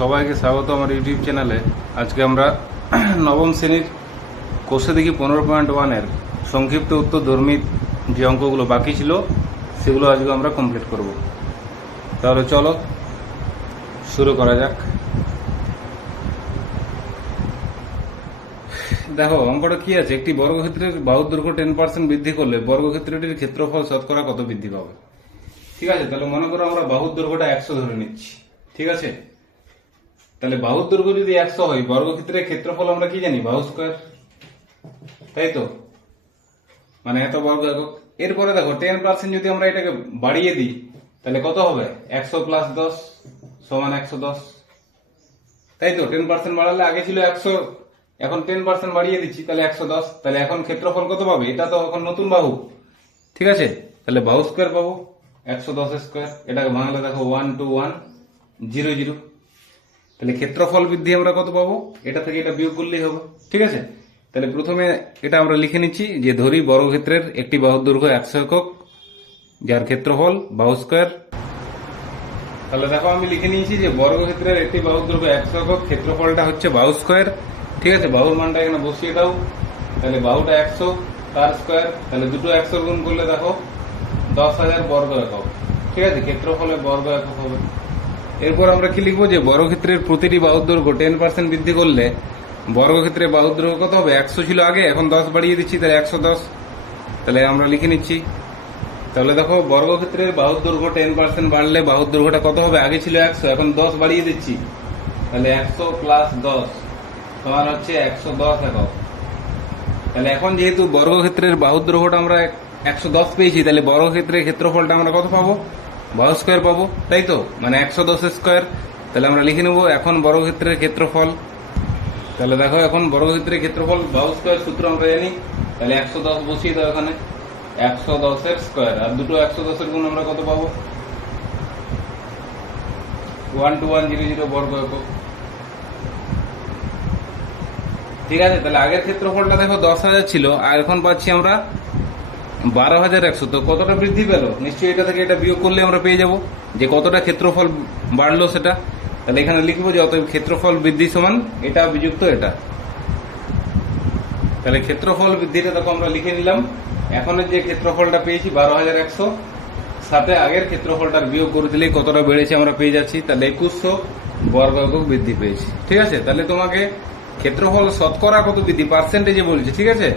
সবাইকে স্বাগত আমার ইউটিউব চ্যানেলে। আজকে আমরা নবম শ্রেণীর কোষে দেখি 15.1 সংক্ষিপ্ত উত্তর ধর্মীর যে অঙ্কগুলো বাকি ছিল সেগুলো আজকে আমরা কমপ্লিট করব। তাহলে চলো শুরু করা যাক। দেখো অঙ্কটা কি আছে, একটি বর্গক্ষেত্রের বাহুর দৈর্ঘ্য 10% বৃদ্ধি করলে বর্গক্ষেত্রটির ক্ষেত্রফল শতকরা কত বৃদ্ধি পাবে। ঠিক আছে, তাহলে মনে করো আমরা বাহুর দৈর্ঘ্যটা 100 ধরে নিচ্ছি। ঠিক আছে, তাহলে বাহুর দৈর্ঘ্য যদি 100 হয়, বর্গক্ষেত্রের ক্ষেত্রফল আমরা কি জানি, বাহু স্কয়ার, তাই তো, মানে এত বর্গ একক। এরপরে দেখো 10% যদি আমরা এটাকে বাড়িয়ে দিই তাহলে কত হবে, 100 + 10 = 110, তাই তো। 10% বাড়ালে আগে ছিল 100, এখন 10% বাড়িয়ে দিচ্ছি তাহলে 110। তাহলে এখন ক্ষেত্রফল কত পাবে, এটা তো এখন নতুন বাহু। ঠিক আছে, তাহলে বাহু স্কয়ার পাবো 110 স্কয়ার। এটাকে ভাঙলে দেখো 1 2 1 0 0। তাহলে ক্ষেত্রফল বৃদ্ধি আমরা কত পাবো, এটা থেকে এটা বিয়োগ করলেই হবে। ঠিক আছে, তাহলে প্রথমে এটা আমরা লিখে নিচ্ছি যে ধরি বর্গক্ষেত্রের একটি বাহুর দৈর্ঘ্য 100 একক, যার ক্ষেত্রফল বাহু স্কয়ার। তাহলে দেখো আমি লিখে নিয়েছি যে বর্গক্ষেত্রের একটি বাহুর দৈর্ঘ্য 100 একক, ক্ষেত্রফলটা হচ্ছে বাহু স্কয়ার। ঠিক আছে, বাহুর মানটা এখানে বসিয়ে দাও। তাহলে বাহুটা 100, তার স্কয়ার, তাহলে দুটো 100 গুণ করলে দেখো 10,000 বর্গ একক। ঠিক আছে, ক্ষেত্রফলের বর্গ একক হবে। এরপর আমরা কি লিখবো, যে বর্গক্ষেত্রের প্রতিটি বাহুর দৈর্ঘ্য 10% বৃদ্ধি করলে বর্গক্ষেত্রের বাহুর দৈর্ঘ্য কত হবে, 100 ছিল আগে, এখন 10 বাড়িয়ে দিচ্ছি, তাহলে 110। তাহলে আমরা লিখে নিচ্ছি। তাহলে দেখো বর্গক্ষেত্রের বাহুর দৈর্ঘ্য 10% বাড়লে বাহুর দৈর্ঘ্যটা কত হবে, আগে ছিল 100, এখন 10 বাড়িয়ে দিচ্ছি, তাহলে 100 + 10 সমান হচ্ছে 110 একক। তাহলে এখন যেহেতু বর্গক্ষেত্রের বাহুর দৈর্ঘ্যটা আমরা 110 পেয়েছি, তাহলে বর্গক্ষেত্রের ক্ষেত্রফলটা আমরা কত পাবো, বাহু স্কয়ার পাবো, তাই তো, মানে 110 স্কয়ার। তাহলে আমরা লিখে নেবো এখন বর্গক্ষেত্রের ক্ষেত্রফল। তাহলে দেখো এখন বর্গক্ষেত্রের ক্ষেত্রফল বাহু স্কয়ার সূত্র আমরা জানি, তাহলে 110 বসিয়ে দাও এখানে, 110 এর স্কয়ার, আর দুটো 110 এর গুণ আমরা কত পাবো, 1 2 1 0 0 বর্গ একক। ঠিক আছে, তাহলে আগের ক্ষেত্রফলটা দেখো 10,000 ছিল, আর এখন পাচ্ছি আমরা 12,100। তো কতটা বৃদ্ধি পেল, নিশ্চয়ই এটা থেকে এটা বিয়োগ করলে আমরা পেয়ে যাব যে কতটা ক্ষেত্রফল বাড়লো সেটা। তাহলে এখানে লিখবো যে অতএব ক্ষেত্রফল বৃদ্ধি সমান এটা বিযুক্ত এটা। তাহলে ক্ষেত্রফল বৃদ্ধিটা দেখো আমরা লিখে নিলাম। এখনের যে ক্ষেত্রফলটা পেয়েছি 12,100, সাথে আগের ক্ষেত্রফলটার বিয়োগ করে দিলেই কতটা বেড়েছে আমরা পেয়ে যাচ্ছি, তাহলে 2100 বর্গ একক বৃদ্ধি পেয়েছি। ঠিক আছে, তাহলে তোমাকে ক্ষেত্রফল শতকরা কত বৃদ্ধি পার্সেন্টেজে বলছে। ঠিক আছে,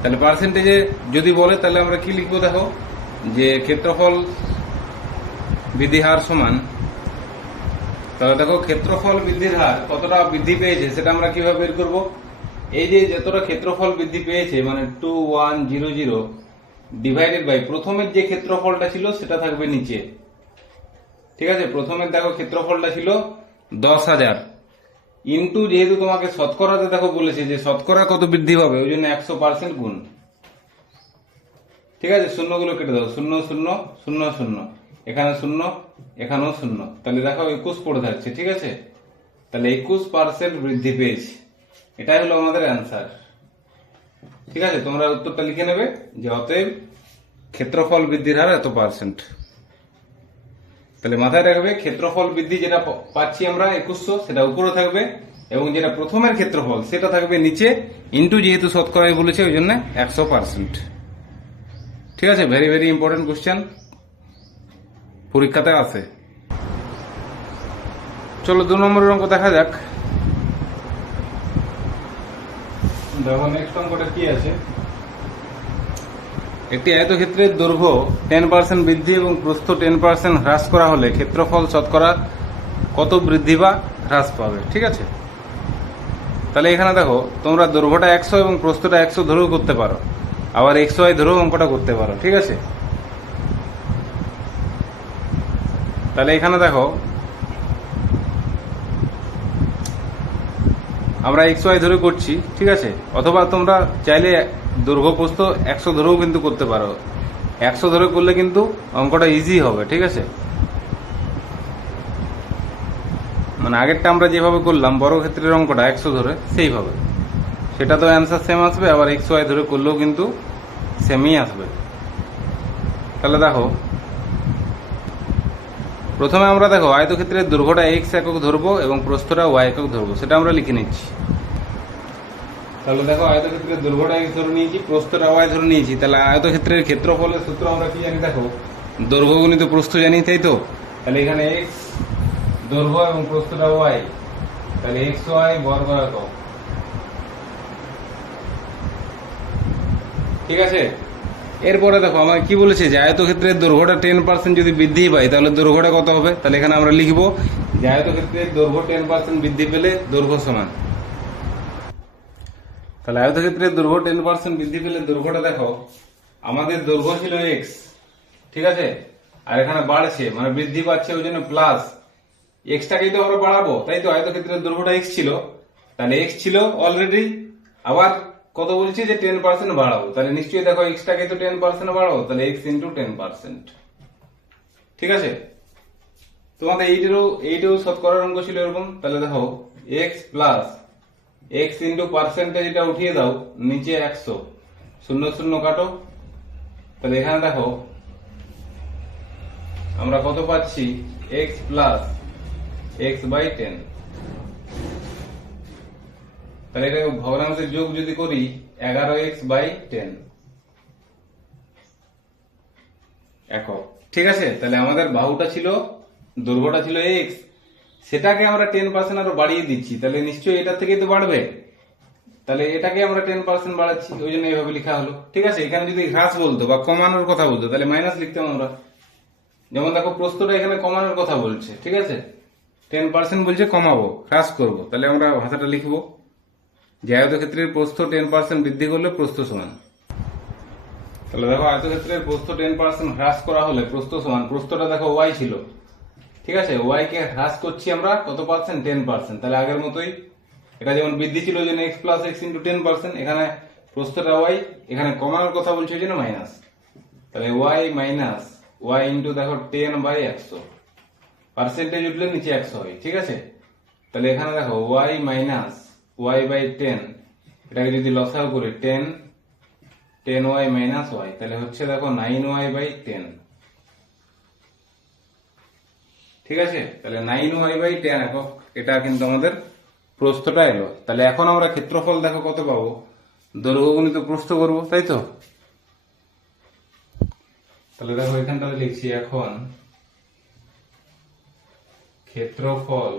তাহলে পার্সেন্টেজে যদি বলে তাহলে আমরা কি লিখবো, দেখো যে ক্ষেত্রফল বৃদ্ধি হার সমান, তাহলে দেখো ক্ষেত্রফল বৃদ্ধির হার কতটা বৃদ্ধি পেয়েছে সেটা আমরা কিভাবে বের করবো। এই যে যতটা ক্ষেত্রফল বৃদ্ধি পেয়েছে মানে 2100 ডিভাইডেড বাই প্রথমের যে ক্ষেত্রফলটা ছিল সেটা থাকবে নিচে। ঠিক আছে, প্রথমের দেখো ক্ষেত্রফলটা ছিল 10,000 ইন্টু, যেহেতু তোমাকে শতকরাতে দেখো বলেছে যে শতকরা কত বৃদ্ধি পাবে, ওই জন্য 100% গুণ। ঠিক আছে, শূন্যগুলো কেটে দাও, 0 0 0 0, এখানে 0, এখানেও 0, তাহলে দেখো 21 পড়ে থাকছে। ঠিক আছে, তাহলে 21% বৃদ্ধি পেয়েছে, এটাই হলো আমাদের অ্যান্সার। ঠিক আছে, তোমরা উত্তরটা লিখে নেবে যে অতএব ক্ষেত্রফল বৃদ্ধির হার এত %। তাহলে মাথায় রাখবে ক্ষেত্রফল বৃদ্ধি যেটা পাচ্ছি আমরা 2100 সেটা উপরে থাকবে, এবং যেটা প্রথমের ক্ষেত্রফল সেটা থাকবে নিচে, ইন্টু যেহেতু শতকরাই বলেছে ওই জন্য 100%। ঠিক আছে, ভেরি ভেরি ইম্পর্টেন্ট কোশ্চেন, পরীক্ষাতে আসে। চলো 2 নম্বরের অঙ্ক দেখা যাক। দেখো নেক্সট অঙ্কটা কি আছে, একটি আয়তক্ষেত্রের দৈর্ঘ্য 10% বৃদ্ধি এবং প্রস্থ 10% হ্রাস করা হলে ক্ষেত্রফল শতকরা কত বৃদ্ধি বা হ্রাস পাবে। ঠিক আছে, তাহলে এখানে দেখো তোমরা দৈর্ঘ্যটা 100 এবং প্রস্থটা 100 ধরেও করতে পারো, আবার XY ধরেও অঙ্কটা করতে পারো। ঠিক আছে, তাহলে এখানে দেখো আমরা XY ধরে করছি। ঠিক আছে, অথবা তোমরা চাইলে দৈর্ঘ্য প্রস্থ 100 ধরেও কিন্তু করতে পারো, 100 ধরে করলে কিন্তু অঙ্কটা ইজি হবে। ঠিক আছে, মানে আগেরটা আমরা যেভাবে করলাম বর্গক্ষেত্রের অঙ্কটা 100 ধরে, সেইভাবে সেটা তো অ্যান্সার সেম আসবে, আবার XY ধরে করলেও কিন্তু সেমই আসবে। তাহলে দেখো প্রথমে আমরা দেখো আয়তক্ষেত্রের দৈর্ঘ্যটা x একক ধরবো এবং প্রস্থটা y একক ধরবো, সেটা আমরা লিখে নিচ্ছি। তাহলে দেখো আয়তক্ষেত্রের দৈর্ঘ্যটা x ধরে নিয়েছি, প্রস্থটা y ধরে নিয়েছি। তাহলে আয়তক্ষেত্রের ক্ষেত্রফলের সূত্র আমরা কি জানি দেখো, দৈর্ঘ্য গুণিত প্রস্থ জানি, তাই তো? তাহলে এখানে x দৈর্ঘ্য এবং প্রস্থটা y, তাহলে xy বর্গ একক। ঠিক আছে, এরপরে দেখো আমাকে কি বলেছে যে আয়তক্ষেত্রের দৈর্ঘ্যটা 10% যদি বৃদ্ধি পায় তাহলে দৈর্ঘ্যটা কত হবে। তাহলে এখানে আমরা লিখবো যে আয়তক্ষেত্রের দৈর্ঘ্য 10% বৃদ্ধি পেলে দৈর্ঘ্য সমান। তাহলে আয়তক্ষেত্রের দৈর্ঘ্য 10% বৃদ্ধি পেলে দৈর্ঘ্যটা দেখো, আমাদের দৈর্ঘ্য ছিল x, ঠিক আছে, আর এখানে বাড়ছে মানে বৃদ্ধি পাচ্ছে, ওই জন্য প্লাস এক্সটাকেই তো আমরা বাড়াবো, তাই তো? আয়তক্ষেত্রের দৈর্ঘ্যটা x ছিল, তাহলে x ছিল অলরেডি, আবার কত বলছি যে 10% বাড়াবো, তাহলে নিশ্চয়ই দেখো এক্সটাকে তো 10% বাড়াবো, তাহলে x ইন্টু 10%। ঠিক আছে, তোমাদের এইটাও শতকরার অঙ্ক ছিল এরকম। তাহলে দেখো x plus x into percentage, এটা উঠিয়ে দাও, নিচে 100, শূন্য শূন্য কাটো। তাহলে এখানে দেখো আমরা কত পাচ্ছি, x প্লাস x বাই 10। তাহলে এটা ভগ্নাংশের যোগ যদি করি 11x বাই 10 একক। ঠিক আছে, তাহলে আমাদের বাহুটা ছিল, দৈর্ঘ্যটা ছিল x, সেটাকে আমরা 10% আরো বাড়িয়ে দিচ্ছি, তাহলে নিশ্চয়ই এটা থেকেই তো বাড়বে। তাহলে এটাকে আমরা 10% বাড়াচ্ছি, ওই জন্য এইভাবে লেখা হলো। ঠিক আছে, এখানে যদি হ্রাস বলতো বা কমানোর কথা বলতো তাহলে মাইনাস লিখতাম আমরা। যেমন দেখো প্রস্থটা এখানে কমানোর কথা বলছে, ঠিক আছে, 10% বলছে কমাবো, হ্রাস করব, তাহলে আমরা ভাষাটা লিখবো যে আয়তক্ষেত্রের প্রস্থ 10% বৃদ্ধি করলে প্রস্থ সমান। তাহলে দেখো আয়তক্ষেত্রের প্রস্থ 10% হ্রাস করা হলে প্রস্থ সমান, প্রস্থটা দেখো y ছিল, ঠিক আছে, y কে হ্রাস করছি আমরা কত পার্সেন্ট, 10%। তাহলে আগের মতোই, এটা যেমন বৃদ্ধি ছিল ওই জন্য x প্লাস x ইন্টু 10%, এখানে প্রস্থটা y, এখানে কমানোর কথা বলছে ওই জন্য মাইনাস। তাহলে y মাইনাস y ইন্টু দেখো 10 বাই 100, পার্সেন্টেজ উঠলে নিচে 100 হয়। ঠিক আছে, তাহলে এখানে দেখো y মাইনাস y বাই 10, এটাকে যদি লসাগু করে 10y মাইনাস y, তাহলে হচ্ছে দেখো 9y বাই 10। ঠিক আছে, তাহলে 9y বাই 10 একক, এটা কিন্তু আমাদের প্রস্থটা এলো। তাহলে এখন আমরা ক্ষেত্রফল দেখো কত পাবো, দৈর্ঘ্য গুণিত প্রস্থ করবো, তাই তো? তাহলে দেখো এখানটাতে লিখছি এখন ক্ষেত্রফল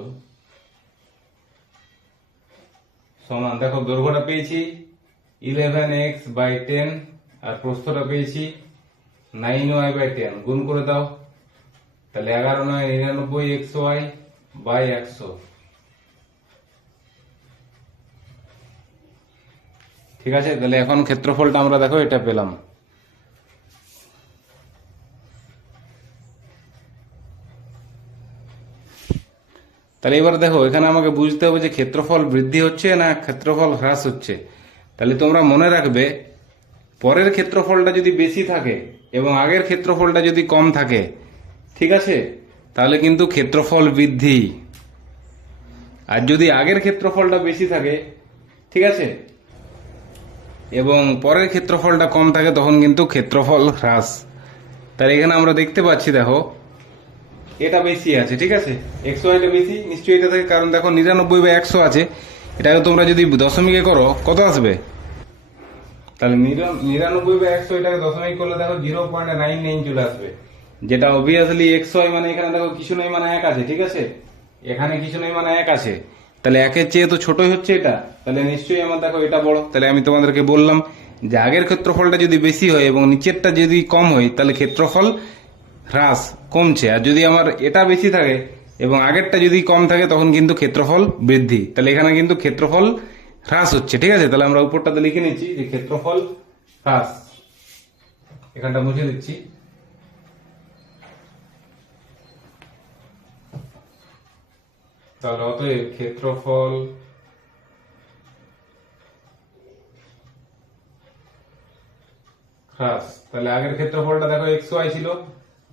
সমান, দেখো দৈর্ঘ্যটা পেয়েছি 11x বাই 10 আর প্রস্থটা পেয়েছি 9y বাই 10, গুণ করে দাও, তাহলে 11 9 99xy বাই 100। ঠিক আছে, তাহলে এখন ক্ষেত্রফলটা আমরা দেখো এটা পেলাম। তাহলে এবার দেখো এখানে আমাকে বুঝতে হবে যে ক্ষেত্রফল বৃদ্ধি হচ্ছে না ক্ষেত্রফল হ্রাস হচ্ছে। তাহলে তোমরা মনে রাখবে, পরের ক্ষেত্রফলটা যদি বেশি থাকে এবং আগের ক্ষেত্রফলটা যদি কম থাকে, ঠিক আছে, তাহলে কিন্তু ক্ষেত্রফল বৃদ্ধি। আর যদি আগের ক্ষেত্রফলটা বেশি থাকে, ঠিক আছে, এবং পরের ক্ষেত্রফলটা কম থাকে, তখন কিন্তু ক্ষেত্রফল হ্রাস। তাহলে এখানে আমরা দেখতে পাচ্ছি দেখো এটা বেশি আছে, ঠিক আছে, xy-টা বেশি, নিশ্চয়ই এটা থাকে, কারণ দেখো 99 বাই 100 আছে, এটাকে তোমরা যদি দশমিকে করো কত আসবে, তাহলে 99 বাই 100 এটাকে দশমিক করলে দেখো 0.99 চলে আসবে, যেটা অবভিয়াসলি xy মানে এখানে দেখো কিছু নেই মানে 1 আছে, ঠিক আছে, এখানে কিছু নেই মানে 1 আছে, তাহলে 1-এর চেয়ে তো ছোটই হচ্ছে এটা, তাহলে নিশ্চয়ই আমার দেখো এটা বড়। তাহলে আমি তোমাদেরকে বললাম যে আগের ক্ষেত্রফলটা যদি বেশি হয় এবং নিচেরটা যদি কম হয় তাহলে ক্ষেত্রফল হ্রাস, কমছে। আর যদি আমার এটা বেশি থাকে এবং আগেরটা যদি কম থাকে তখন কিন্তু ক্ষেত্রফল বৃদ্ধি। তাহলে এখানে কিন্তু ক্ষেত্রফল হ্রাস হচ্ছে। ঠিক আছে, তাহলে আমরা উপরটাতে লিখে নিচ্ছি যে ক্ষেত্রফল হ্রাস, এখানটা মুছে দিচ্ছি। তাহলে অতএব ক্ষেত্রফল হ্রাস, তাহলে আগের ক্ষেত্রফলটা দেখো xy ছিল,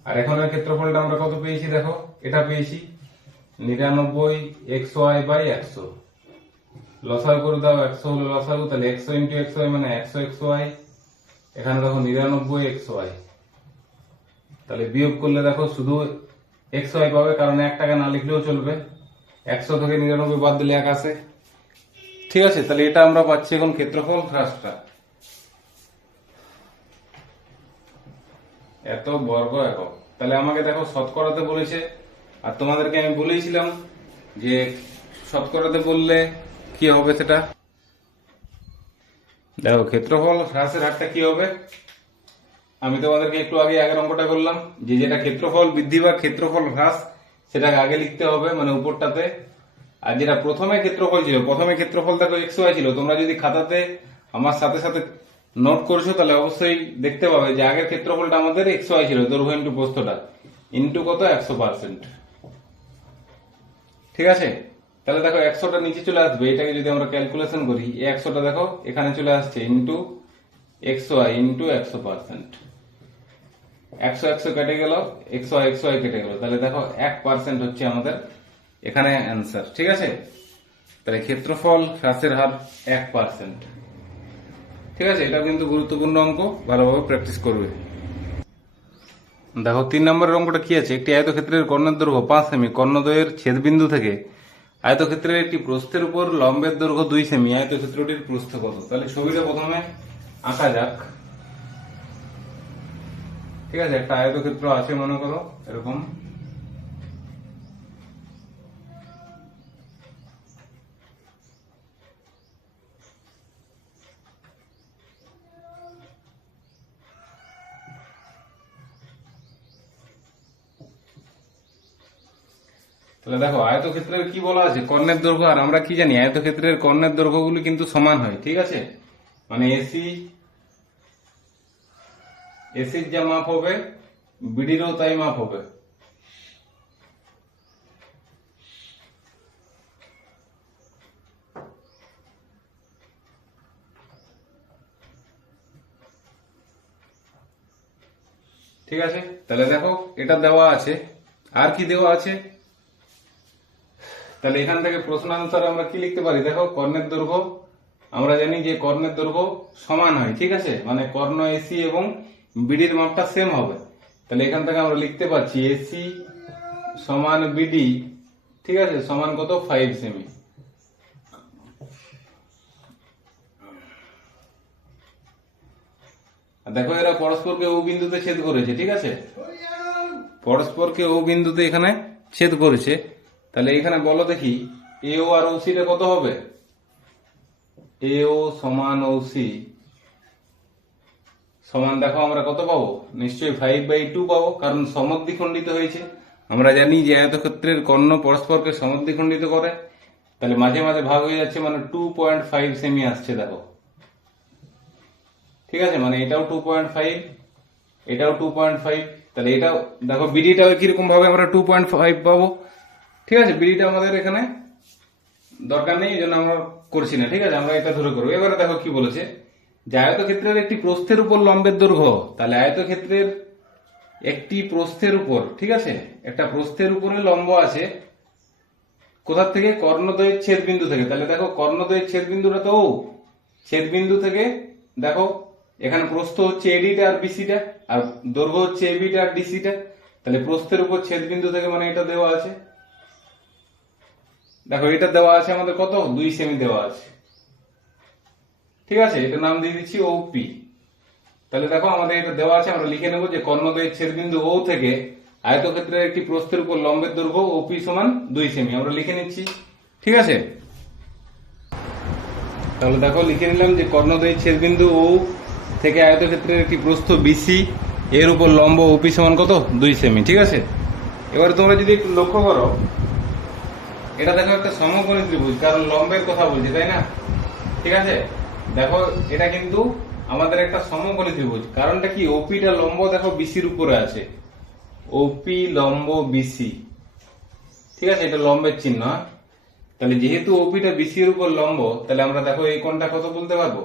আর এখনের ক্ষেত্রফলটা আমরা কত পেয়েছি দেখো, এটা পেয়েছি 99xy বাই 100, লসাগু করে দাও, 100 হলো লসাগু, তাহলে 100 ইন্টু xy মানে 100xy, এখানে দেখো 99xy, তাহলে বিয়োগ করলে দেখো শুধু এক্স ওয়াই পাবে, কারণ 1 টাকা না লিখলেও চলবে। 100 থেকে 99 বাদ দিলে 1 আসে। ঠিক আছে, তাহলে এটা আমরা পাচ্ছি এখন ক্ষেত্রফল হ্রাসটা এত বর্গ একক। তাহলে আমাকে দেখো শতকরাতে বলেছে, আর তোমাদেরকে আমি বলেইছিলাম যে শতকরাতে বললে কি হবে সেটা। দেখো ক্ষেত্রফল হ্রাসের হারটা কি হবে, আমি তোমাদেরকে একটু আগে আগের অঙ্কটা করলাম যে যেটা ক্ষেত্রফল বৃদ্ধি বা ক্ষেত্রফল হ্রাস সেটাকে আগে লিখতে হবে, মানে উপরটাতে। আর যেটা প্রথমে ক্ষেত্রফল ছিল, প্রথমে ক্ষেত্রফল দেখো এক্স ওয়াই ছিল, তোমরা যদি খাতাতে আমার সাথে সাথে নোট করছো তাহলে অবশ্যই দেখতে পাবে যে আগের ক্ষেত্রফলটা আমাদের এক্স ওয়াই ছিল, দৈর্ঘ্য ইন্টু প্রস্থটা ইন্টু কত 100%। ঠিক আছে, তাহলে দেখো 100টা নিচে চলে আসবে, এটাকে যদি আমরা ক্যালকুলেশন করি, এই 100টা দেখো এখানে চলে আসছে ইন্টু এক্স ওয়াই ইন্টু 100%। 100 কেটে গেল, এক্স ওয়াই কেটে গেল, তাহলে দেখো 1% হচ্ছে আমাদের এখানে অ্যান্সার। ঠিক আছে, তাহলে ক্ষেত্রফল হ্রাসের হার 1%। ঠিক আছে, এটা কিন্তু গুরুত্বপূর্ণ অঙ্ক, ভালোভাবে প্র্যাকটিস করবে। দেখো 3 নম্বরের অঙ্কটা কি আছে, একটি আয়তক্ষেত্রের কর্ণের দৈর্ঘ্য 5 সেমি, কর্ণদ্বয়ের ছেদবিন্দু থেকে আয়তক্ষেত্রের একটি প্রস্থের উপর লম্বের দৈর্ঘ্য 2 সেমি, আয়তক্ষেত্রটির প্রস্থ কত? তাহলে ছবিটা প্রথমে আঁকা যাক। ঠিক আছে, একটা আয়তক্ষেত্র আছে মনে করো এরকম, তাহলে দেখো আয়তক্ষেত্রের কি বলা আছে, কর্ণের দৈর্ঘ্য। আর আমরা কি জানি আয়তক্ষেত্রের কর্ণের দৈর্ঘ্যগুলি কিন্তু সমান হয়। ঠিক আছে, মানে এসির যা মাপ হবে বিডিরও তাই মাপ হবে। ঠিক আছে, তাহলে দেখো এটা দেওয়া আছে, আর কি দেওয়া আছে, তাহলে এখান থেকে প্রশ্নানুসারে আমরা কি লিখতে পারি, দেখো কর্ণের দৈর্ঘ্য আমরা জানি যে কর্ণের দৈর্ঘ্য সমান হয়। ঠিক আছে, মানে কর্ণ এসি এবং বিডির মাপটা সেম হবে। তাহলে এখান থেকে আমরা লিখতে পাচ্ছি এসি সমান বিডি, ঠিক আছে, সমান কত 5 সেমি। দেখো এরা পরস্পরকে ও বিন্দুতে ছেদ করেছে। ঠিক আছে, পরস্পরকে ও বিন্দুতে এখানে ছেদ করেছে, তাহলে এখানে বলো দেখি এও আর ওসিটা কত হবে, এও সমান ওসি সমান দেখো আমরা কত পাবো, নিশ্চয়ই 5/2 পাবো, কারণ সমদ্বিখণ্ডিত হয়েছে। আমরা জানি যে আয়তক্ষেত্রের কর্ণ পরস্পরকে সমদ্বিখণ্ডিত করে, তাহলে মাঝে মাঝে ভাগ হয়ে যাচ্ছে, মানে 2.5 সেমি আসছে দেখো। ঠিক আছে, মানে এটাও 2.5, এটাও 2.5, তাহলে এটাও দেখো বিডিটাও কিরকম ভাবে আমরা 2.5 পাবো। ঠিক আছে, বিডিটা আমাদের এখানে দরকার নেই, এই জন্য আমরা করছি না। ঠিক আছে, আমরা এটা ধরে করবো। এবারে দেখো কি বলেছে, যে আয়তক্ষেত্রের একটি প্রস্থের উপর লম্বের দৈর্ঘ্য, তাহলে আয়তক্ষেত্রের একটি প্রস্থের উপর, ঠিক আছে, একটা প্রস্থের উপরে লম্ব আছে কোথা থেকে, কর্ণদ্বয়ের ছেদ বিন্দু থেকে। তাহলে দেখো কর্ণদ্বয়ের ছেদ বিন্দুটা তো ছেদ বিন্দু থেকে, দেখো এখানে প্রস্থ হচ্ছে এডিটা আর বিসিটা, আর দৈর্ঘ্য হচ্ছে এবিটা আর ডিসিটা। তাহলে প্রস্থের উপর ছেদ বিন্দু থেকে মানে এটা দেওয়া আছে, দেখো এটা দেওয়া আছে আমাদের কত 2 সেমি দেওয়া আছে। ঠিক আছে, এটা নাম দিয়ে দিচ্ছি ওপি। তাহলে দেখো আমাদের এটা দেওয়া আছে, আমরা লিখে নেবো যে কর্ণদ্বয়ের ছেদ বিন্দু ও থেকে আয়তক্ষেত্রের একটি প্রস্থের উপর লম্বের দৈর্ঘ্য ওপি সমান 2 সেমি, আমরা লিখে নিচ্ছি। ঠিক আছে, তাহলে দেখো লিখে নিলাম যে কর্ণদ্বয়ের ছেদ বিন্দু ও থেকে আয়তক্ষেত্রের একটি প্রস্থ বিসি, এর উপর লম্ব ওপি সমান কত 2 সেমি। ঠিক আছে, এবারে তোমরা যদি একটু লক্ষ্য করো, এটা দেখো একটা সমকোণী ত্রিভুজ, কারণ লম্বের কথা বলছে তাই না। ঠিক আছে, দেখো এটা কিন্তু আমাদের একটা সমকোণী ত্রিভুজ, কারণটা কি, ওপিটা লম্ব দেখো বিসির উপরে আছে, ওপি লম্ব বিসি। ঠিক আছে, এটা লম্বের চিহ্ন। তাহলে যেহেতু ওপিটা বিসির উপর লম্ব, তাহলে আমরা দেখো এই কোণটা কত বলতে পারবো,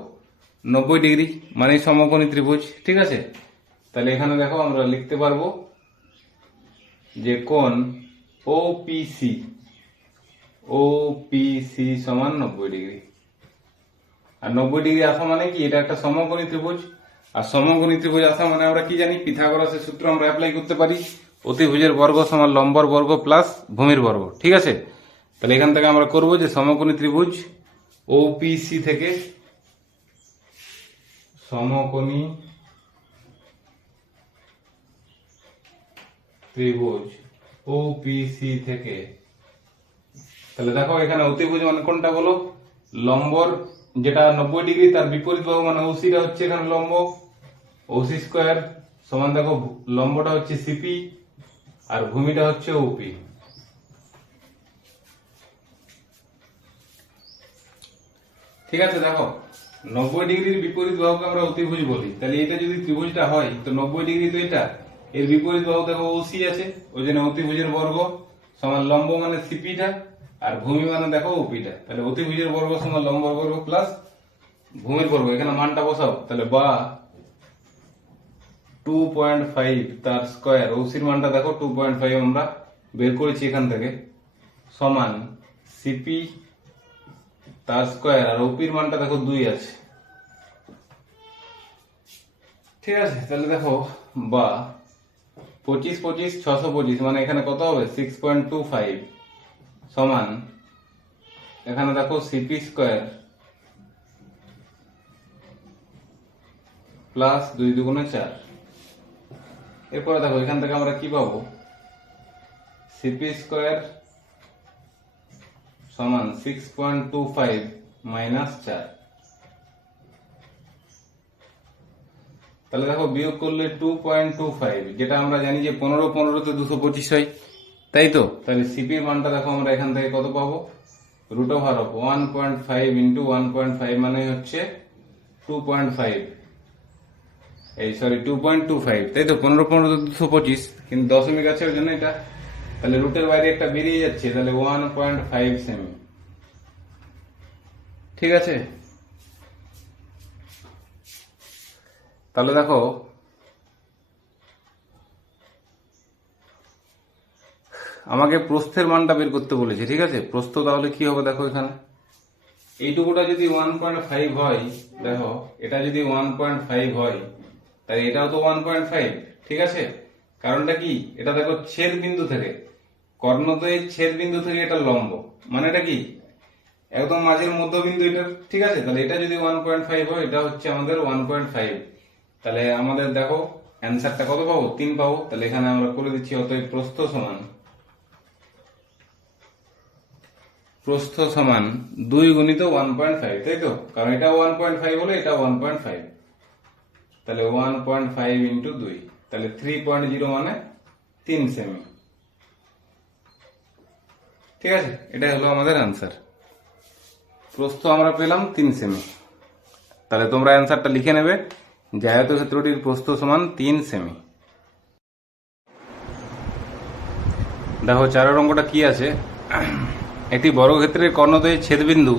90 ডিগ্রি, মানে সমকোণী ত্রিভুজ। ঠিক আছে, তাহলে এখানে দেখো আমরা লিখতে পারবো যে কোণ ওপিসি, ওপিসি সমান 90 ডিগ্রি। আর 90 ডিগ্রি আসা মানে কি, এটা একটা সমকোণী ত্রিভুজ, আর সমকোণী ত্রিভুজ আসা মানে আমরা কি জানি, পিথাগোরাসের সূত্র আমরা অ্যাপ্লাই করতে পারি। অতিভুজের বর্গ সমান লম্বর বর্গ প্লাস ভূমির বর্গ। ঠিক আছে, তাহলে এখান থেকে আমরা করব যে সমকোণী ত্রিভুজ ওপিসি থেকে সমকোণী ত্রিভুজ ওপিসি থেকে, তাহলে দেখো এখানে অতিভুজ মানে কোনটা বলো, লম্বর যেটা 90 ডিগ্রি তার বিপরীত বাহু মানে ওসিটা হচ্ছে এখানে লম্ব, ওসি স্কয়ার সমান দেখো লম্বটা হচ্ছে সিপি আর ভূমিটা হচ্ছে ওপি। ঠিক আছে, দেখো 90 ডিগ্রির বিপরীত বাহুকে আমরা অতিভুজ বলি, তাহলে এটা যদি ত্রিভুজটা হয় তো 90 ডিগ্রি তো এটা, এর বিপরীত বাহু দেখো ওসি আছে, ওই জন্য অতিভুজের বর্গ সমান লম্ব মানে সিপিটা আর ভূমি মানে দেখো ওপিটা, তাহলে অতিভুজের বর্গ সমান লম্ব বর্গ প্লাস ভূমির বর্গ, এখানে মানটা বসাও, তাহলে বা 2.5 তার স্কয়ার, ওসির মানটা দেখো 2.5 আমরা বের করেছি এখান থেকে, সমান সিপি তার স্কয়ার আর ওপির মানটা দেখো 2 আছে। ঠিক আছে, তাহলে দেখো বা 25 25 625 মানে এখানে কত হবে 6.25 সমান এখানে দেখো সিপি স্কয়ার প্লাস 2 দুগুণে 4। এরপরে দেখো এখান থেকে আমরা কি পাবো, সিপি স্কয়ার সমান 6.25 মাইনাস 4। তাহলে দেখো বিয়োগ করলে 2.25, যেটা আমরা জানি যে 15 15 তে 225 হয়, তাই তো, তাহলে সিপির মানটা দেখো আমরা এখান থেকে কত পাবো, রুট ওভার অফ 1.5 ইন্টু 1.5 মানে হচ্ছে 2.5, এই সরি 2.25, তাই তো, 15 15 তে 225 কিন্তু দশমিক আছে ওই জন্য এটা, তাহলে রুটের বাইরে একটা বেরিয়ে যাচ্ছে, তাহলে 1.5 সেমি। ঠিক আছে, তাহলে দেখো আমাকে প্রস্থের মানটা বের করতে বলেছে। ঠিক আছে, প্রস্থ তাহলে কি হবে দেখো, এখানে এইটুকুটা যদি 1.5 হয়, দেখো এটা যদি 1.5 হয় তাই এটাও তো 1.5। ঠিক আছে, কারণটা কি, এটা দেখো ছেদ বিন্দু থেকে, কর্ণদ্বয়ের ছেদ বিন্দু থেকে এটা লম্ব, মানে এটা কি একদম মাঝের মধ্যবিন্দু এটা। ঠিক আছে, তাহলে এটা যদি 1.5 হয়, এটা হচ্ছে আমাদের 1.5, তাহলে আমাদের দেখো অ্যান্সারটা কত পাবো, 3 পাবো। তাহলে এখানে আমরা করে দিচ্ছি অতএব প্রস্থ সমান 2 গুণিত 1.5, তাই তো, কারণ এটা 1.5 হলে এটা 1.5, তাহলে 1.5 ইন্টু 2, তাহলে 3.0 মানে 3 সেমি। ঠিক আছে, এটা হলো আমাদের অ্যান্সার, প্রস্থ আমরা পেলাম 3 সেমি। তাহলে তোমরা অ্যান্সারটা লিখে নেবে যে আয়তক্ষেত্রটির প্রস্থ সমান 3 সেমি। দেখো 4 অঙ্কটা কি আছে, একটি বর্গক্ষেত্রের কর্ণদ্বয়ের ছেদবিন্দু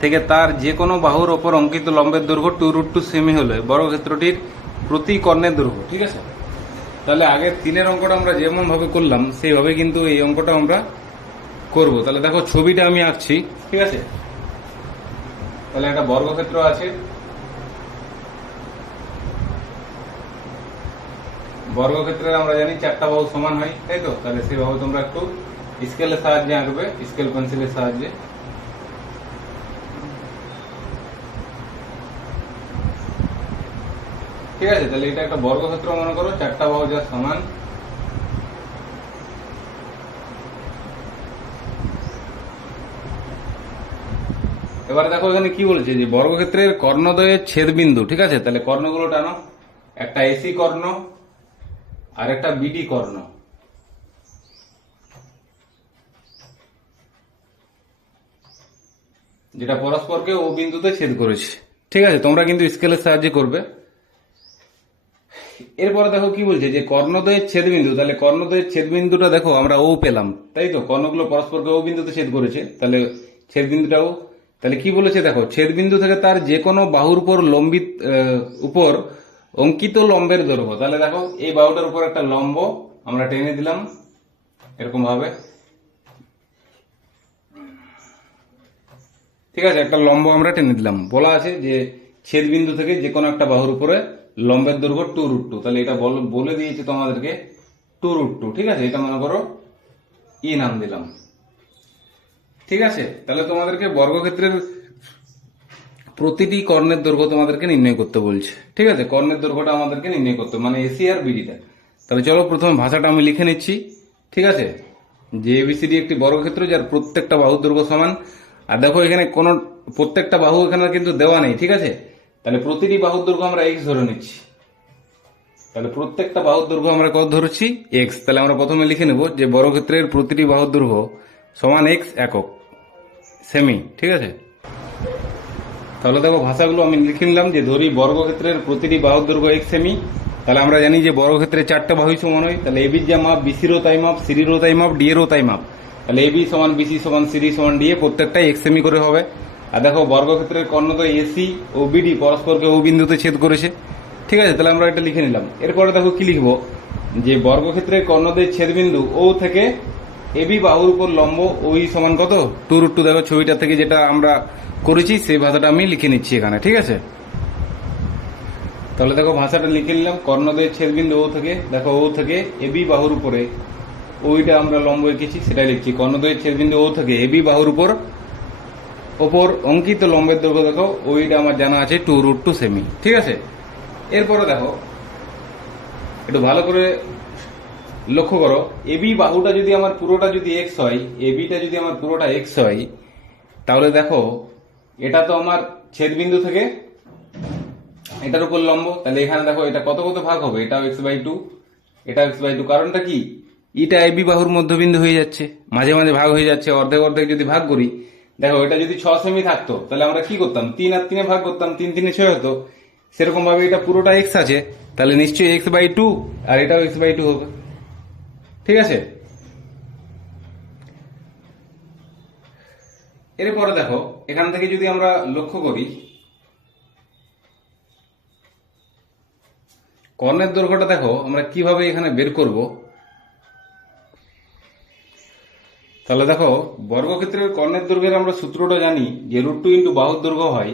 থেকে তার যে কোনো বাহুর ওপর অঙ্কিত লম্বের দৈর্ঘ্য 2√2 সেমি হলে বর্গক্ষেত্রটির প্রতি কর্ণের দৈর্ঘ্য। ঠিক আছে, তাহলে আগে 3-এর অঙ্কটা আমরা যেমন ভাবে করলাম সেইভাবে কিন্তু এই অঙ্কটা আমরা করব। তাহলে দেখো ছবিটা আমি আঁকছি। ঠিক আছে, তাহলে একটা বর্গক্ষেত্র আছে, বর্গক্ষেত্রের আমরা জানি 4টা বাহু সমান হয়, তাই তো, তাহলে সেভাবে তোমরা একটু স্কেলের সাহায্যে আঁকবে, স্কেল পেন্সিলের সাহায্যে। ঠিক আছে, তাহলে এটা একটা বর্গক্ষেত্র মনে করো, 4টা বাহু যা সমান, এবারে দেখো এখানে কি বলেছে যে বর্গক্ষেত্রের কর্ণদ্বয়ের ছেদবিন্দু। ঠিক আছে, তাহলে কর্ণগুলো টানো, একটা এসি কর্ণ আর একটা বিডি কর্ণ, যেটা পরস্পরকে ও বিন্দুতে ছেদ করেছে। ঠিক আছে, তোমরা কিন্তু স্কেলের সাহায্যে করবে। এরপরে দেখো কি বলছে যে কর্ণদ্বয়ের ছেদবিন্দু, তাহলে কর্ণদ্বয়ের ছেদবিন্দুটা দেখো আমরা ও পেলাম, তাই তো, কর্ণগুলো পরস্পরকে ও বিন্দুতে ছেদ করেছে, তাহলে ছেদবিন্দুটাও, তাহলে কি বলেছে দেখো, ছেদবিন্দু থেকে তার যে কোনো বাহুর উপর উপর অঙ্কিত লম্বের দৈর্ঘ্য। তাহলে দেখো এই বাহুটার উপর একটা লম্ব আমরা টেনে দিলাম এরকম ভাবে। ঠিক আছে, একটা লম্ব আমরা টেনে দিলাম, বলা আছে যে ছেদবিন্দু থেকে যে কোনো একটা বাহুর উপরে লম্বের দৈর্ঘ্য 2√2, তাহলে এটা বলে দিয়েছে তোমাদেরকে 2√2, ঠিক আছে, এটা মনে করো ই নাম দিলাম। ঠিক আছে, তাহলে তোমাদেরকে বর্গক্ষেত্রের প্রতিটি কর্ণের দৈর্ঘ্য তোমাদেরকে নির্ণয় করতে বলছে। ঠিক আছে, কর্ণের দৈর্ঘ্যটা আমাদেরকে নির্ণয় করতে, মানে এসি আর বিডিটা। তাহলে চলো প্রথমে ভাষাটা আমি লিখে নিচ্ছি। ঠিক আছে, যে এবিসিডি একটি বর্গক্ষেত্র যার প্রত্যেকটা বাহুর দৈর্ঘ্য সমান। আর দেখো এখানে কোন প্রত্যেকটা বাহু এখানে কিন্তু দেওয়া নেই। ঠিক আছে, তাহলে প্রতিটি বাহুর দৈর্ঘ্য আমরা এক্স ধরে নিচ্ছি। তাহলে প্রত্যেকটা বাহুর দৈর্ঘ্য আমরা কত ধরেছি? এক্স। তাহলে আমরা প্রথমে লিখে নেব যে বর্গক্ষেত্রের প্রতিটি বাহুর দৈর্ঘ্য সমান এক্স একক সেমি। ঠিক আছে, তাহলে দেখো ভাষাগুলো আমি লিখে নিলাম যে ধরি বর্গক্ষেত্রের প্রতিটি বাহুর দৈর্ঘ্য এক্স সেমি। তাহলে আমরা জানি যে বর্গক্ষেত্রে চারটা বাহুই সমান হয়। তাহলে এবির যা মাপ, বিসিরও তাই মাপ, সিডিরও তাই মাপ, ডি এরও তাই মাপ। তাহলে এবি সমান বিসি সমান সিডি সমান ডি এ, প্রত্যেকটাই এক্স সেমি করে হবে। আর দেখো বর্গক্ষেত্রের কর্ণদ্বয় এসি ও বিডি পরস্পরকে ও বিন্দুতে ছেদ করেছে। ঠিক আছে, তাহলে আমরা এটা লিখে নিলাম। এরপরে দেখো কি লিখবো, যে বর্গক্ষেত্রের কর্ণদ্বয়ের ছেদবিন্দু ও থেকে এবি বাহুর উপর লম্ব ওই সমান কত? 2√2। দেখো ছবিটা থেকে যেটা আমরা করেছি সেই ভাষাটা আমি লিখে নিচ্ছি এখানে। ঠিক আছে, তাহলে দেখো ভাষাটা লিখে নিলাম। কর্ণদ্বয়ের ছেদবিন্দু ও থেকে, দেখো ও থেকে এবি বাহুর উপরে ওইটা আমরা লম্ব এঁকেছি সেটাই লিখছি। কর্ণদ্বয়ের ছেদবিন্দু ও থেকে এবি বাহুর ওপর অঙ্কিত লম্বের দৈর্ঘ্য দেখো ওইটা আমার জানা আছে 2√2 সেমি। ঠিক আছে, এরপরে দেখো একটু ভালো করে লক্ষ্য করো, এবি বাহুটা যদি আমার পুরোটা যদি এক্স হয়, এবিটা যদি আমার পুরোটা এক্স হয়, তাহলে দেখো এটা তো আমার ছেদবিন্দু থেকে এটার উপর লম্ব। তাহলে এখানে দেখো এটা কত কত ভাগ হবে, এটাও x/2, এটা x/2। কারণটা কি, এটা এবি বাহুর মধ্যবিন্দু হয়ে যাচ্ছে, মাঝে মাঝে ভাগ হয়ে যাচ্ছে, অর্ধেক অর্ধেক যদি ভাগ করি, দেখো এটা যদি 6 সেমি থাকতো তাহলে আমরা কি করতাম, 3 আর 3 ভাগ করতাম, 3 3 6 হতো। সেরকম ভাবে এটা পুরোটা এক্স আছে, তাহলে নিশ্চয়ই x/2 আর এটাও x/2 হবে। ঠিক আছে, এরপরে দেখো এখান থেকে যদি আমরা লক্ষ্য করি কর্ণের দৈর্ঘ্যটা দেখো আমরা কিভাবে এখানে বের করব। তাহলে দেখো বর্গক্ষেত্রের কর্ণের দৈর্ঘ্যের আমরা সূত্রটা জানি যে √2 ইন্টু বাহুর দৈর্ঘ্য হয়,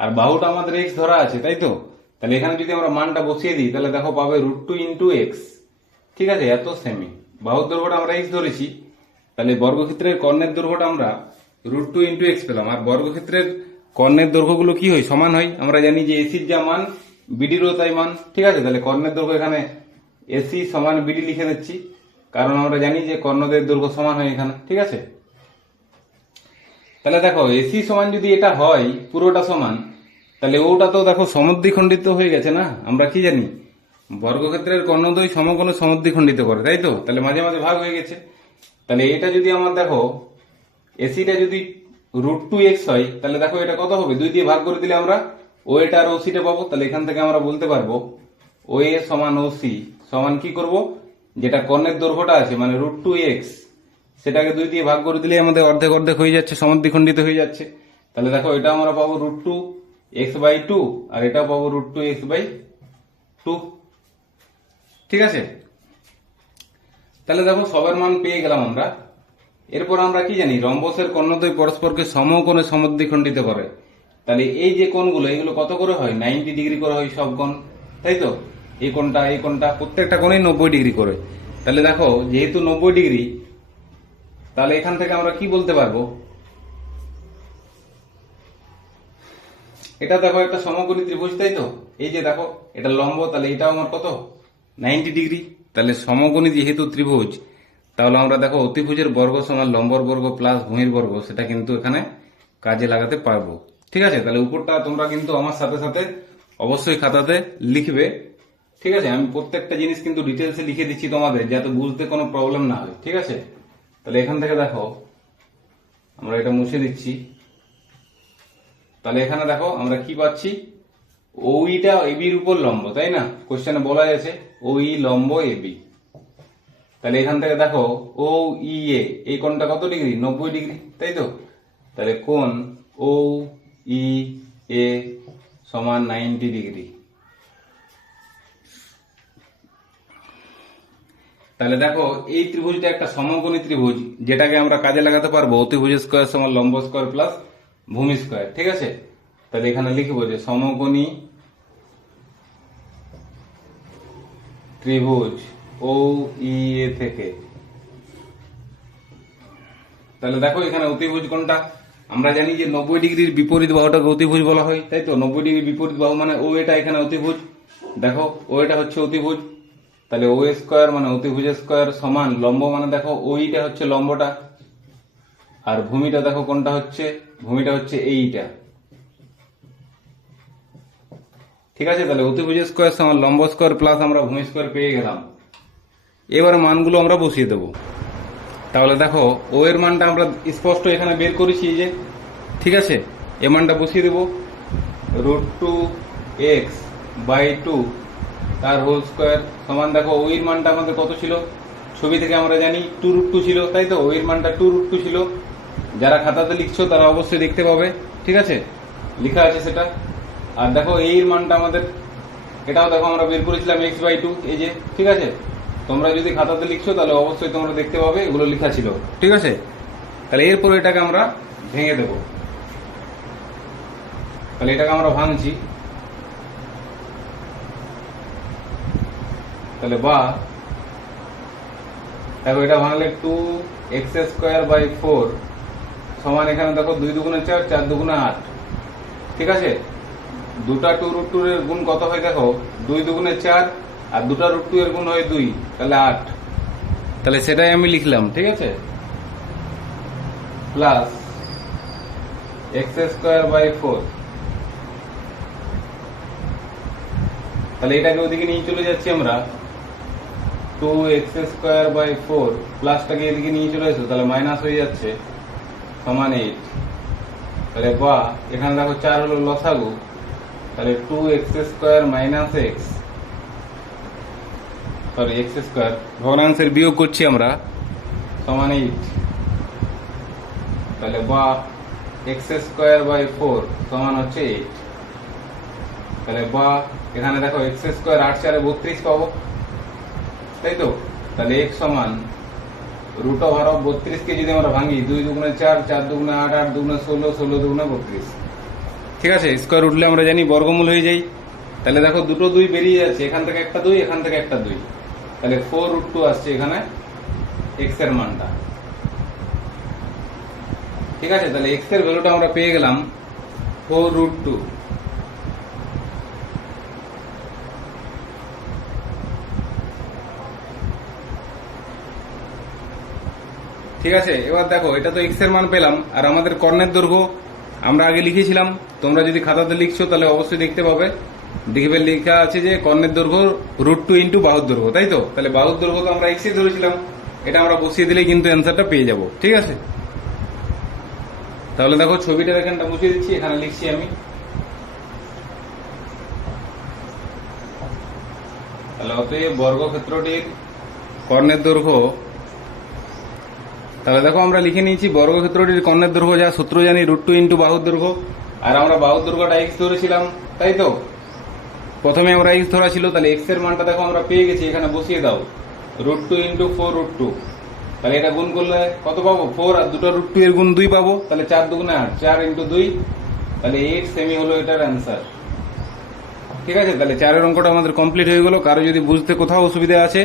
আর বাহুটা আমাদের এক্স ধরা আছে, তাই তো। তাহলে এখানে যদি আমরা মানটা বসিয়ে দিই তাহলে দেখো পাবে √2 ইন্টু এক্স। ঠিক আছে, এত সেমি। বাহুর দৈর্ঘ্যটা আমরা এক্স ধরেছি, তাহলে বর্গক্ষেত্রের কর্ণের দৈর্ঘ্যটা আমরা √2 ইন্টু এক্স পেলাম। আর বর্গক্ষেত্রের কর্ণের দৈর্ঘ্যগুলো কি হয়, সমান হয়। আমরা জানি যে এসির যা মান বিডিরও তাই মান। ঠিক আছে, তাহলে কর্ণের দৈর্ঘ্য এখানে এসি সমান বিডি লিখে দিচ্ছি, কারণ আমরা জানি যে কর্ণদ্বয়ের দৈর্ঘ্য সমান হয় এখানে। ঠিক আছে, তাহলে দেখো এসি সমান যদি এটা হয় পুরোটা সমান, তাহলে ওটা তো দেখো সমদ্বিখণ্ডিত হয়ে গেছে না। আমরা কি জানি বর্গক্ষেত্রের কর্ণদ্বয় সমকোণে সমদ্বিখণ্ডিত করে, তাই তো। তাহলে মাঝে মাঝে ভাগ হয়ে গেছে। তাহলে এটা যদি আমার দেখো এসিটা যদি √2x হয়, তাহলে দেখো এটা কত হবে, 2 দিয়ে ভাগ করে দিলে আমরা ও এটা আর ওসিটা পাবো। তাহলে এখান থেকে আমরা বলতে পারবো ও এ সমান ওসি সমান কি করব, যেটা কর্ণের দৈর্ঘ্যটা আছে মানে √2x, সেটাকে 2 দিয়ে ভাগ করে দিলে আমাদের অর্ধেক অর্ধেক হয়ে যাচ্ছে, সমদ্বিখণ্ডিত হয়ে যাচ্ছে। তাহলে দেখো এটা আমরা পাবো √2x/2 আর এটাও পাবো √2x/2। ঠিক আছে, তাহলে দেখো সবার মান পেয়ে গেলাম আমরা। এরপর আমরা কি জানি, রম্বসের কর্ণদ্বয় পরস্পরকে সমকোণে সমদ্বিখণ্ডিত করে। তাহলে এই যে কোণগুলো এগুলো কত করে হয়, 90 ডিগ্রি করে হয় সব কোণ, তাই তো। এই কোণটা প্রত্যেকটা কোণেই 90 ডিগ্রি করে। তাহলে দেখো যেহেতু 90 ডিগ্রি, তাহলে এখান থেকে আমরা কি বলতে পারবো, এটা দেখো একটা সমকোণী ত্রিভুজ, তাই তো। এই যে দেখো এটা লম্ব, তাহলে এটাও আমার কত 90 ডিগ্রি। তাহলে সমকোণী যেহেতু ত্রিভুজ, তাহলে আমরা দেখো অতিভুজের বর্গ সমান লম্বর বর্গ প্লাস ভূমির বর্গ, সেটা কিন্তু এখানে কাজে লাগাতে পারবো। ঠিক আছে, তাহলে উপরটা তোমরা কিন্তু আমার সাথে সাথে অবশ্যই খাতাতে লিখবে। ঠিক আছে, আমি প্রত্যেকটা জিনিস কিন্তু ডিটেলসে লিখে দিচ্ছি তোমাদের, যাতে বুঝতে কোনো প্রবলেম না হয়। ঠিক আছে, তাহলে এখান থেকে দেখো আমরা এটা মুছে দিচ্ছি। তাহলে এখানে দেখো আমরা কি পাচ্ছি, ওইটা এবির উপর লম্ব, তাই না। কোশ্চেনে বলা আছে ওই লম্ব এবি। তাহলে এখান থেকে দেখো ও ই এ, এই কোণটা কত ডিগ্রি, 90 ডিগ্রি, তাই তো। তাহলে কোণ ও ই এ সমান 90 ডিগ্রি। তাহলে দেখো এই ত্রিভুজটা একটা সমকোণী ত্রিভুজ, যেটাকে আমরা কাজে লাগাতে পারবো অতিভুজ স্কয়ার সমান লম্ব স্কয়ার প্লাস ভূমি স্কয়ার। ঠিক আছে, তাহলে এখানে লিখবো যে সমকোণী ত্রিভুজ ও ই এ থেকে। তাহলে দেখো এখানে অতিভুজ কোনটা, আমরা জানি যে 90 ডিগ্রির বিপরীত বাহুটাকে অতিভুজ বলা হয়, তাই তো। 90 ডিগ্রির বিপরীত বাহু মানে ও, এটা এখানে অতিভুজ। দেখো ও এটা হচ্ছে অতিভুজ, তাহলে ও স্কোয়ার মানে অতিভুজ স্কোয়ার সমান লম্ব মানে দেখো ওইটা হচ্ছে লম্বটা, আর ভূমিটা দেখো কোনটা হচ্ছে, ভূমিটা হচ্ছে এইটা। ঠিক আছে, তাহলে অতিভুজ স্কোয়ার সমান লম্ব স্কোয়ার প্লাস আমরা ভূমি স্কোয়ার পেয়ে গেলাম। এবার মানগুলো আমরা বসিয়ে দেবো। তাহলে দেখো ও এর মানটা আমরা স্পষ্ট এখানে বের করেছি, এই যে, ঠিক আছে। এ মানটা বসিয়ে দেবো, √2x/2 তার হোল স্কোয়ার সমান দেখো ওই মানটা আমাদের কত ছিল, ছবি থেকে আমরা জানি 2√2 ছিল, তাই তো। ওই মানটা 2√2 ছিল। যারা খাতাতে লিখছো তারা অবশ্যই দেখতে পাবে, ঠিক আছে, লেখা আছে সেটা। আর দেখো এই মানটা আমাদের, এটাও দেখো আমরা বের করেছিলাম x/2, এই যে, ঠিক আছে। তোমরা যদি খাতাতে লিখছো তাহলে অবশ্যই তোমরা দেখতে পাবে এগুলো লেখা ছিল, ঠিক আছে। তাহলে এরপরে এটাকে আমরা ভেঙে দেব। তাহলে এটাকে আমরা ভাঙছি। তাহলে বা দেখো এটা ভাঙলে 2x² সমান এখানে দেখো 2 দুগুণে 4, 4 দুগুণে 8, ঠিক আছে। দুটা 2√2 এর গুণ কত হয় দেখো, 2 দুগুণে 4 আর দুটা √2 এর গুণ হয় 2, তাহলে 8। তাহলে সেটাই আমি লিখলাম, ঠিক আছে, প্লাস x²/4। তাহলে এটাকে ওদিকে নিয়ে চলে যাচ্ছি আমরা, 2x² প্লাসটাকে এদিকে নিয়ে চলে এসো, তাহলে মাইনাস হয়ে যাচ্ছে, সমান 8। তাহলে বা এখানে দেখো 4 হলো লসাগু, তাহলে 2x² - x, সরি x², ভগ্নাংশের বিয়োগ করছি আমরা, সমান 8। তাহলে বা x² সমান হচ্ছে 8। তাহলে বা এখানে দেখো x² 8 4 32 পাবো, তাই তো। তাহলে x সমান √32 কে যদি আমরা ভাঙি, 2 দুগুণে 4, 4 দুগুণে 8, 8 দুগুণে 16, 16 দুগুণে 32, ঠিক আছে। স্কোয়ার উঠলে আমরা জানি বর্গমূল হয়ে যায়। তাহলে দেখো দুটো 2 বেরিয়ে যাচ্ছে, এখান থেকে একটা 2, এখান থেকে একটা 2, তাহলে 4√2 আসছে এখানে x এর মানটা, ঠিক আছে। তাহলে x এর ভ্যালুটা আমরা পেয়ে গেলাম 4√2। ঠিক আছে, এবার দেখো এটা তো x এর মান পেলাম, আর আমাদের কর্ণের দৈর্ঘ্য আমরা আগে লিখেছিলাম। তোমরা যদি খাতাতে লিখছো তাহলে অবশ্যই দেখতে পাবে, দেখবে লেখা আছে যে কর্ণের দৈর্ঘ্য √2 ইন্টু বাহুর দৈর্ঘ্য, তাই তো। তাহলে বাহুর দৈর্ঘ্য তো আমরা x এ ধরেছিলাম, এটা আমরা বসিয়ে দিলেই কিন্তু অ্যান্সারটা পেয়ে যাব, ঠিক আছে। তাহলে দেখো ছবিটার এখানটা বসিয়ে দিচ্ছি, এখানে লিখছি আমি, তাহলে অতএব বর্গক্ষেত্রটির কর্ণের দৈর্ঘ্য, তাহলে দেখো আমরা লিখে নিয়েছি বর্গক্ষেত্রটির কর্ণের দৈর্ঘ্য, যা সূত্র জানি √2 ইন্টু বাহুর দৈর্ঘ্য, আর আমরা বাহুর দৈর্ঘ্যটা x ধরেছিলাম, তাই তো। প্রথমে আমরা x ধরা ছিল, তাহলে x এর মানটা দেখো আমরা পেয়ে গেছি, এখানে বসিয়ে দাও, √2 ইন্টু 4√2। তাহলে এটা গুণ করলে কত পাবো, 4, আর দুটো √2 এর গুণ 2 পাবো, তাহলে 4 দুগুণে 8, 4 ইন্টু 2, তাহলে 8 সেমি হলো এটার অ্যান্সার, ঠিক আছে। তাহলে 4 অঙ্কটা আমাদের কমপ্লিট হয়ে গেল। কারো যদি বুঝতে কোথাও অসুবিধা আছে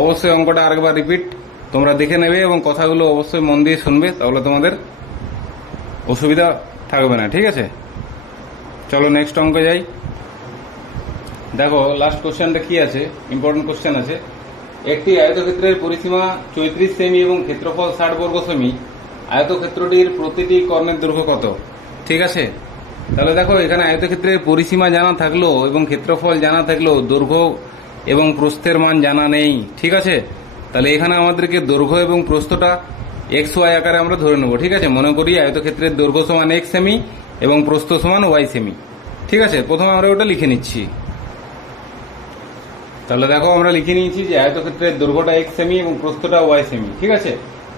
অবশ্যই অঙ্কটা আরেকবার রিপিট তোমরা দেখে নেবে এবং কথাগুলো অবশ্যই মন দিয়ে শুনবে, তাহলে তোমাদের অসুবিধা থাকবে না, ঠিক আছে। চলো নেক্সট অঙ্কে যাই। দেখো লাস্ট কোশ্চেনটা কি আছে, ইম্পর্টেন্ট কোশ্চেন আছে। একটি আয়তক্ষেত্রের পরিসীমা 34 সেমি এবং ক্ষেত্রফল 60 বর্গ সেমি। আয়তক্ষেত্রটির প্রতিটি কর্ণের দৈর্ঘ্য কত, ঠিক আছে। তাহলে দেখো এখানে আয়তক্ষেত্রের পরিসীমা জানা থাকলো এবং ক্ষেত্রফল জানা থাকলো, দৈর্ঘ্য এবং প্রস্থের মান জানা নেই, ঠিক আছে। তাহলে এখানে আমাদেরকে দৈর্ঘ্য এবং প্রস্থটা XY আকারে আমরা ধরে নেব, ঠিক আছে। মনে করি আয়তক্ষেত্রের দৈর্ঘ্য সমান x সেমি এবং প্রস্থ সমান y সেমি, ঠিক আছে। প্রথমে আমরা ওটা লিখে নিচ্ছি। তাহলে দেখো আমরা লিখে নিয়েছি যে আয়তক্ষেত্রের দৈর্ঘ্যটা x সেমি এবং প্রস্থটা y সেমি, ঠিক আছে।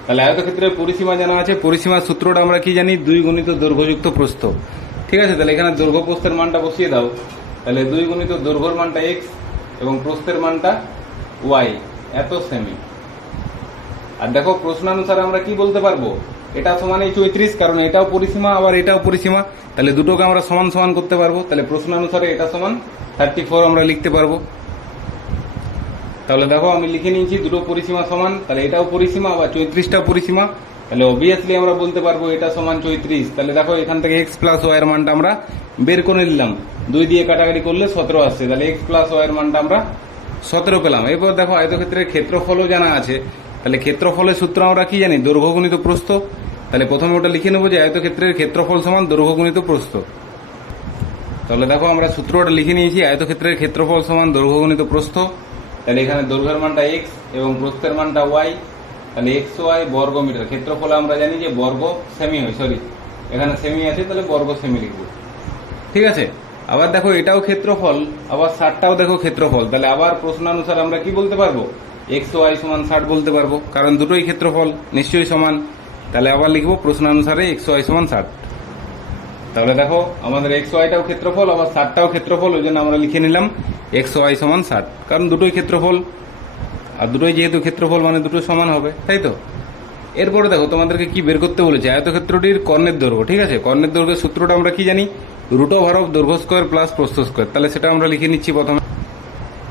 তাহলে আয়তক্ষেত্রের পরিসীমা জানা আছে, পরিসীমার সূত্রটা আমরা কি জানি, 2 গুণিত দৈর্ঘ্যযুক্ত প্রস্থ, ঠিক আছে। তাহলে এখানে দৈর্ঘ্য প্রস্থের মানটা বসিয়ে দাও, তাহলে 2 গুণিত দৈর্ঘ্যের মানটা x এবং প্রস্থের মানটা y, এত সেমি। আর দেখো প্রশ্নানুসারে আমরা কি বলতে পারবো, এটা সমান এই 34, কারণ এটাও পরিসীমা আবার এটাও পরিসীমা, তাহলে দুটোকে আমরা সমান সমান করতে পারবো। তাহলে প্রশ্নানুসারে এটা সমান 34 আমরা লিখতে পারবো। তাহলে দেখো আমি লিখে নিয়েছি দুটো পরিসীমা সমান, তাহলে এটাও পরিসীমা আবার 34টা পরিসীমা, তাহলে অবভিয়াসলি আমরা বলতে পারবো এটা সমান 34। তাহলে দেখো এখান থেকে এক্স প্লাস ওয়াই এর মানটা আমরা বের করে নিলাম, 2 দিয়ে কাটাকাটি করলে 17 আসছে, তাহলে এক্স প্লাস ওয়াই এর মানটা আমরা 17 পেলাম। এরপর দেখো আয়তক্ষেত্রের ক্ষেত্রফলও জানা আছে, তাহলে ক্ষেত্রফলের সূত্র আমরা কি জানি, দৈর্ঘ্য গুণিত প্রস্থ। তাহলে প্রথমে ওটা লিখে নেবো যে আয়তক্ষেত্রের ক্ষেত্রফল সমান দৈর্ঘ্য গুণিত প্রস্থ। তাহলে দেখো আমরা সূত্রটা লিখে নিয়েছি, আয়তক্ষেত্রের ক্ষেত্রফল সমান দৈর্ঘ্য গুণিত প্রস্থ। তাহলে এখানে দৈর্ঘ্যের মানটা এক্স এবং প্রস্থের মানটা ওয়াই, তাহলে এক্স ওয়াই বর্গ মিটার। ক্ষেত্রফল আমরা জানি যে বর্গ সেমি হয়, সরি এখানে সেমি আছে, তাহলে বর্গ সেমি লিখবো, ঠিক আছে। আবার দেখো এটাও ক্ষেত্রফল, আবার 60টাও দেখো ক্ষেত্রফল, তাহলে আবার প্রশ্নানুসার আমরা কি বলতে পারবো, এক্স ওয়াই সমান 60 বলতে পারবো, কারণ দুটোই ক্ষেত্রফল নিশ্চয়ই সমান। তাহলে আবার লিখবো প্রশ্নানুসারে এক্স ওয়াই সমান 60। তাহলে দেখো আমাদের এক্স ওয়াইটাও ক্ষেত্রফল, আবার 60টাও ক্ষেত্রফল, ওই জন্য আমরা লিখে নিলাম এক্স ওয়াই সমান 60, কারণ দুটোই ক্ষেত্রফল, আর দুটোই যেহেতু ক্ষেত্রফল মানে দুটো সমান হবে, তাই তো। এরপরে দেখো তোমাদেরকে কি বের করতে বলেছে, আয়তক্ষেত্রটির কর্ণের দৈর্ঘ্য, ঠিক আছে। কর্ণের দৈর্ঘ্যের সূত্রটা আমরা কি জানি, √অফ দৈর্ঘ্য স্কয়ার প্লাস প্রস্থ স্কয়ার, তাহলে সেটা আমরা লিখে নিচ্ছি প্রথমে।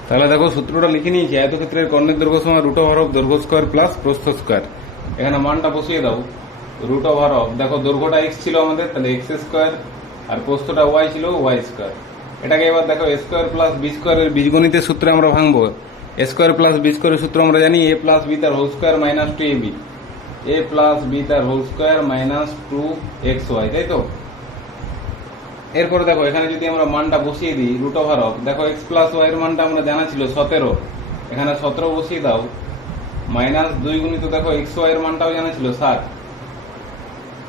তাহলে দেখো সূত্রটা লিখে নিয়েছি, আয়তক্ষেত্রের কর্ণের দৈর্ঘ্য সমান √অফ দৈর্ঘ্য স্কয়ার প্লাস প্রস্থ স্কয়ার। এখানে মানটা বসিয়ে দাও, √অফ দেখো দৈর্ঘ্যটা এক্স ছিল আমাদের, তাহলে এক্স স্কয়ার, আর প্রস্থটা ওয়াই ছিল ওয়াই স্কয়ার। এটাকে এবার দেখো এ স্কয়ার প্লাস বি স্কয়ারের বীজগণিতের সূত্রে আমরা ভাঙবো। এ স্কয়ার প্লাস বি স্কয়ারের সূত্র আমরা জানি এ প্লাস বি তার হোল স্কয়ার মাইনাস 2ab, এ প্লাস বি তার হোল স্কয়ার মাইনাস 2xy, তাই তো। এরপরে দেখো এখানে যদি আমরা মানটা বসিয়ে দিই √অফ, দেখো এক্স প্লাস ওয়াই এর মানটা আমরা জানা ছিল 17, এখানে 17 বসিয়ে দাও, মাইনাস 2 গুণিত দেখো এক্স ওয়াই এর মানটাও জানা ছিল 60।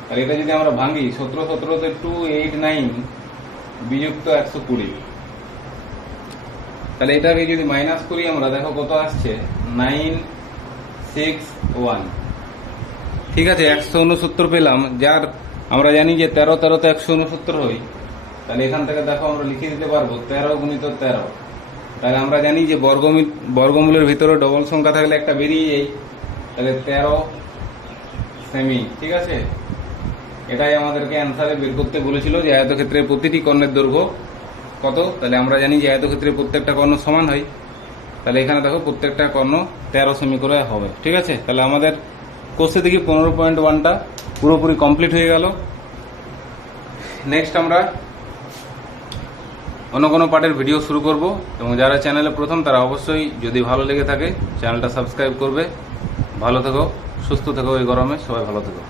আর এটা যদি আমরা ভাঙি 17 17তে 289 বিযুক্ত 120, তাহলে এটাকে যদি মাইনাস করি আমরা দেখো কত আসছে 961, ঠিক আছে। 169 পেলাম, যার আমরা জানি যে 13 13 তে 169 হয়, তাহলে এখান থেকে দেখো আমরা লিখে দিতে পারবো 13 গুণিত 13। তাহলে আমরা জানি যে বর্গমূলের ভিতরে ডবল সংখ্যা থাকলে একটা বেরিয়ে যায়, তাহলে 13 সেমি, ঠিক আছে। এটাই আমাদেরকে অ্যান্সারে বের করতে বলেছিল যে আয়তক্ষেত্রের প্রতিটি কর্ণের দৈর্ঘ্য কত। তাহলে আমরা জানি যে আয়তক্ষেত্রের প্রত্যেকটা কর্ণ সমান হয়, তাহলে এখানে দেখো প্রত্যেকটা কর্ণ 13 সেমি করে হবে, ঠিক আছে। তাহলে আমাদের কোর্সে দেখি 15.1টা পুরোপুরি কমপ্লিট হয়ে গেল। নেক্সট আমরা অন্য কোনো পার্টের ভিডিও শুরু করব, এবং যারা চ্যানেলে প্রথম তারা অবশ্যই যদি ভালো লেগে থাকে চ্যানেলটা সাবস্ক্রাইব করবে। ভালো থেকো, সুস্থ থেকো, এই গরমে সবাই ভালো থেকো।